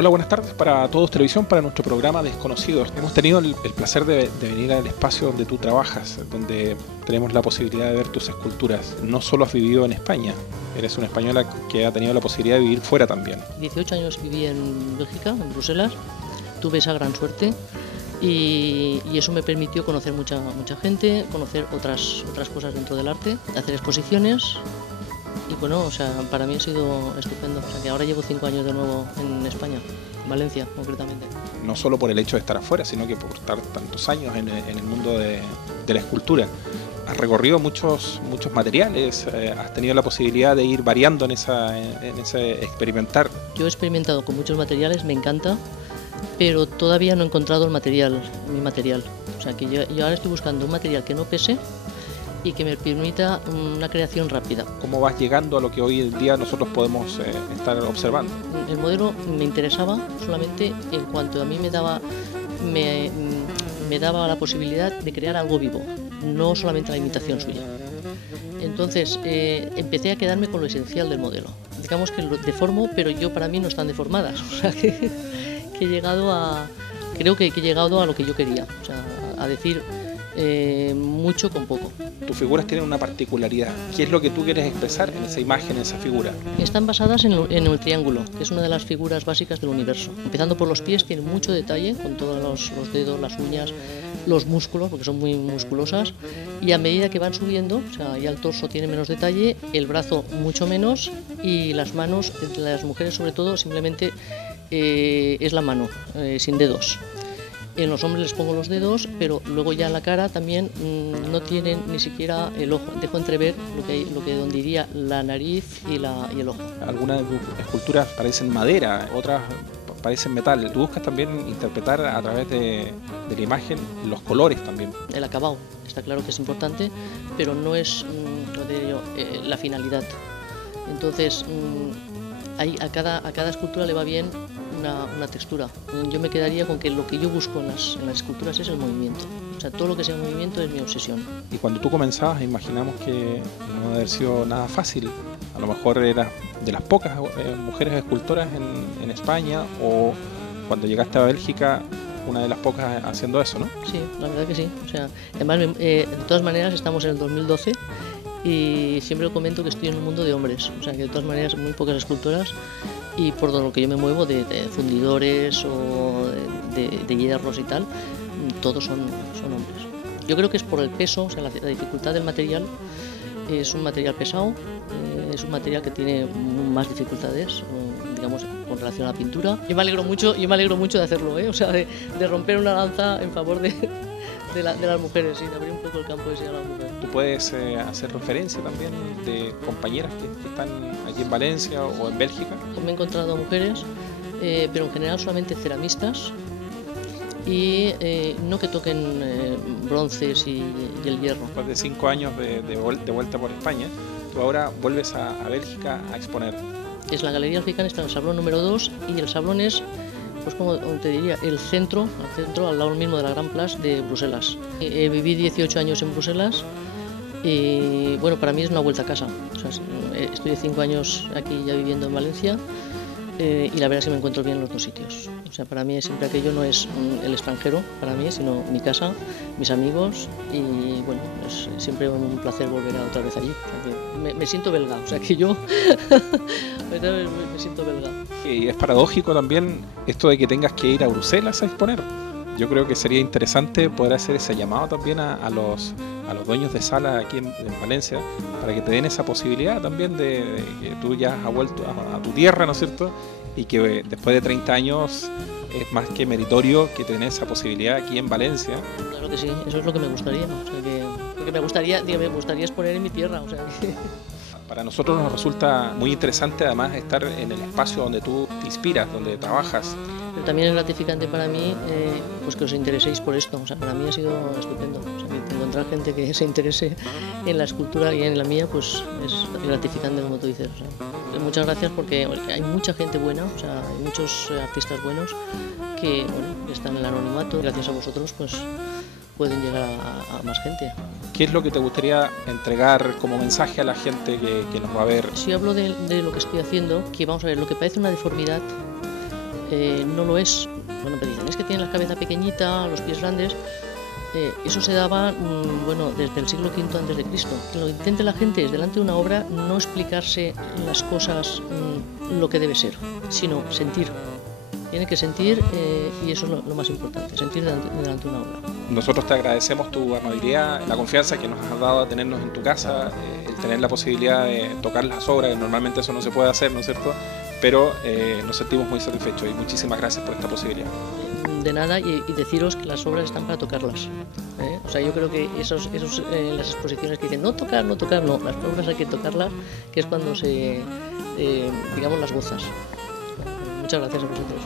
Hola, buenas tardes para Todos Televisión, para nuestro programa Desconocidos. Hemos tenido el placer de venir al espacio donde tú trabajas, donde tenemos la posibilidad de ver tus esculturas. No solo has vivido en España, eres una española que ha tenido la posibilidad de vivir fuera también. 18 años viví en Bélgica, en Bruselas, tuve esa gran suerte y eso me permitió conocer mucha gente, conocer otras cosas dentro del arte, hacer exposiciones. Y bueno, o sea, para mí ha sido estupendo. O sea, que ahora llevo 5 años de nuevo en España, en Valencia concretamente. No solo por el hecho de estar afuera, sino que por estar tantos años en el mundo de la escultura. Has recorrido muchos materiales, has tenido la posibilidad de ir variando en ese experimentar. Yo he experimentado con muchos materiales, me encanta, pero todavía no he encontrado mi material. O sea, que yo ahora estoy buscando un material que no pese y que me permita una creación rápida. ¿Cómo vas llegando a lo que hoy en día nosotros podemos estar observando? El modelo me interesaba solamente en cuanto a mí me daba la posibilidad de crear algo vivo, no solamente la imitación suya. Entonces empecé a quedarme con lo esencial del modelo. Digamos que lo deformo, pero para mí no están deformadas. O sea, que he llegado creo que he llegado a lo que yo quería, o sea, a decir mucho con poco. Tus figuras tienen una particularidad. ¿Qué es lo que tú quieres expresar en esa imagen, en esa figura? Están basadas en el triángulo, que es una de las figuras básicas del universo. Empezando por los pies, tienen mucho detalle, con todos los dedos, las uñas, los músculos, porque son muy musculosas, y a medida que van subiendo, o sea, ya el torso tiene menos detalle, el brazo mucho menos, y las manos, de las mujeres sobre todo, simplemente es la mano, sin dedos. En los hombres les pongo los dedos, pero luego ya en la cara también no tienen ni siquiera el ojo. Dejo entrever donde iría la nariz y el ojo. Algunas de tus esculturas parecen madera, otras parecen metal. Tú buscas también interpretar a través de la imagen los colores también. El acabado, está claro que es importante, pero no es la finalidad. Entonces, a cada escultura le va bien una textura. Yo me quedaría con que lo que yo busco en las esculturas es el movimiento. O sea, todo lo que sea movimiento es mi obsesión. Y cuando tú comenzabas, imaginamos que no debe haber sido nada fácil. A lo mejor eras de las pocas mujeres escultoras en España, o cuando llegaste a Bélgica, una de las pocas haciendo eso, ¿no? Sí, la verdad que sí. O sea, además, de todas maneras, estamos en el 2012 y siempre comento que estoy en un mundo de hombres. O sea, que de todas maneras muy pocas escultoras, y por lo que yo me muevo de fundidores o de hierros y tal, todos son hombres. Yo creo que es por el peso, o sea, la dificultad del material. Es un material pesado, es un material que tiene más dificultades, digamos, con relación a la pintura. Yo me alegro mucho de hacerlo, o sea, de romper una lanza en favor de las mujeres, y de abrir un poco el campo ese a las mujeres. Tú puedes hacer referencia también de compañeras que están aquí en Valencia o en Bélgica. Me he encontrado a mujeres, pero en general solamente ceramistas, y no que toquen bronces y el hierro. Después de 5 años de vuelta por España, tú ahora vuelves a Bélgica a exponer. Es la Galería Africana, está en el Sablón número 2, y el Sablón es, pues como te diría, el centro al lado mismo de la Gran Place de Bruselas. Viví 18 años en Bruselas y bueno, para mí es una vuelta a casa. O sea, estoy 5 años aquí ya viviendo en Valencia, y la verdad es que me encuentro bien en los dos sitios. O sea, para mí siempre aquello no es el extranjero, para mí, sino mi casa, mis amigos, y bueno, es siempre un placer volver otra vez allí. O sea, que me siento belga, o sea que yo me siento belga. Y es paradójico también esto de que tengas que ir a Bruselas a exponer. Yo creo que sería interesante poder hacer ese llamado también a los dueños de sala aquí en Valencia, para que te den esa posibilidad también de que tú ya has vuelto a tu tierra, ¿no es cierto? Y que después de 30 años es más que meritorio que tenés esa posibilidad aquí en Valencia. Claro que sí, eso es lo que me gustaría, o sea, porque me gustaría exponer en mi tierra, o sea que... Para nosotros nos resulta muy interesante además estar en el espacio donde tú te inspiras, donde trabajas. Pero también es gratificante para mí pues que os intereséis por esto. O sea, para mí ha sido estupendo. O sea, que encontrar gente que se interese en la escultura y en la mía, pues es gratificante, como tú dices. O sea, muchas gracias, porque hay mucha gente buena, o sea, hay muchos artistas buenos que están en el anonimato. Gracias a vosotros, pues pueden llegar a más gente. ¿Qué es lo que te gustaría entregar como mensaje a la gente que nos va a ver? Si hablo de lo que estoy haciendo, que vamos a ver, lo que parece una deformidad, no lo es. Bueno, me dicen, es que tienen la cabeza pequeñita, los pies grandes. Eso se daba bueno, desde el siglo V a.C. Que lo que intente la gente es, delante de una obra, no explicarse las cosas lo que debe ser, sino sentir. Tiene que sentir y eso es lo más importante, sentir delante de una obra. Nosotros te agradecemos tu amabilidad, la confianza que nos has dado a tenernos en tu casa, el tener la posibilidad de tocar las obras, que normalmente eso no se puede hacer, ¿no es cierto? Pero nos sentimos muy satisfechos y muchísimas gracias por esta posibilidad. De nada, y deciros que las obras están para tocarlas. O sea, yo creo que esos las exposiciones que dicen no tocar, no, las obras hay que tocarlas, que es cuando digamos, las gozas. Muchas gracias a vosotros.